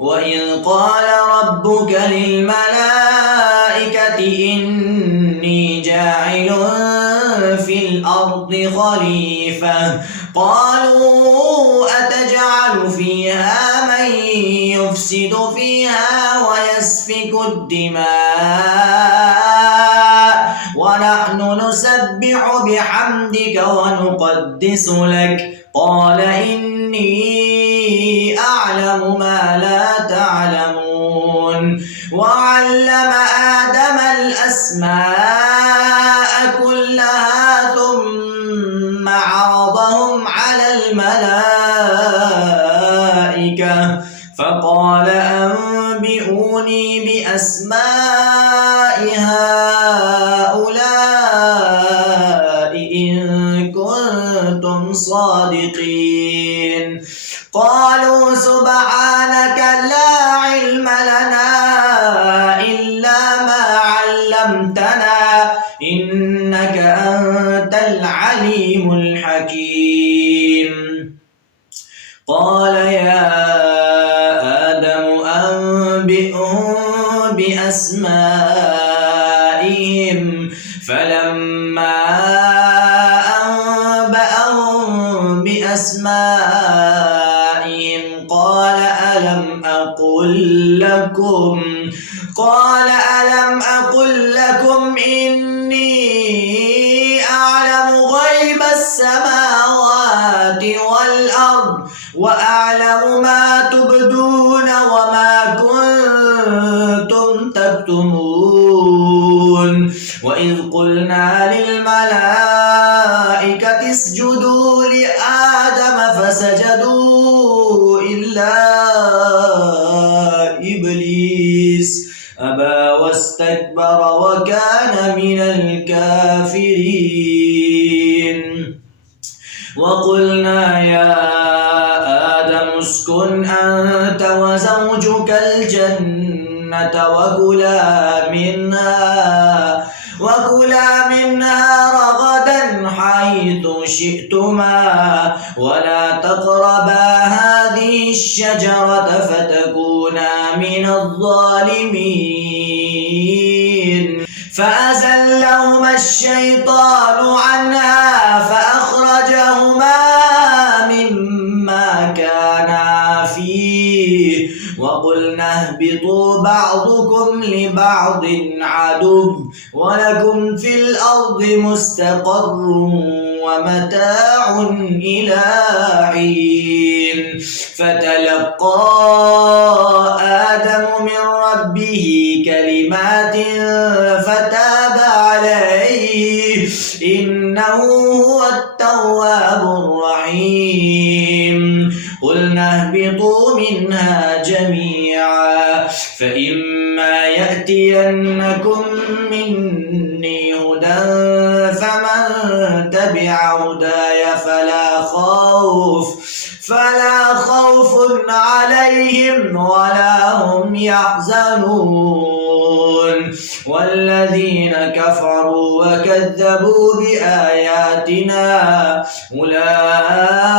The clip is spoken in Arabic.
وإذ قال ربك للملائكة إني جاعل في الأرض خليفة قالوا أتجعل فيها من يفسد فيها ويسفك الدماء ونحن نسبح بحمدك ونقدس لك قال إني أعلم ما لا تعلمون وعلم آدم الأسماء كلها ثم عرضهم على الملائكة فقال أنبئوني بأسماء هؤلاء إن كنتم صادقين قالوا سبحانك لا علم لنا إلا ما علمتنا إنك أنت العليم الحكيم قال يا آدم أنبئهم بأسمائهم فلما أنبأهم بأسمائهم قال ألم أقل لكم إني أعلم غيب السماوات والأرض وأعلم ما تبدون وما كنتم تكتمون وإذ قلنا للملائكة اسجدوا لآدم فسجدوا إلا إبليس أبى واستكبر وكان من الكافرين وقلنا يا آدم اسكن أنت وزوجك الجنة وكلا منها رغدا حيث شئتما ولا تقربا هذه الشجرة فتكونا من الظالمين فأزلهما الشيطان عنها فأخرجهما مما كانا فيه وقلنا اهبطوا بعضكم لبعض عدو ولكم في الأرض مستقر ومتاع إلى حين فتلقى آدم من ربه كلمات فتاب عليه إنه هو التواب الرحيم قلنا اهبطوا منها جميعا فإما يأتينكم مني هدى فمن تبع هداي فلا خوف عليهم ولا هم يحزنون والذين كفروا وكذبوا بآياتنا أولئك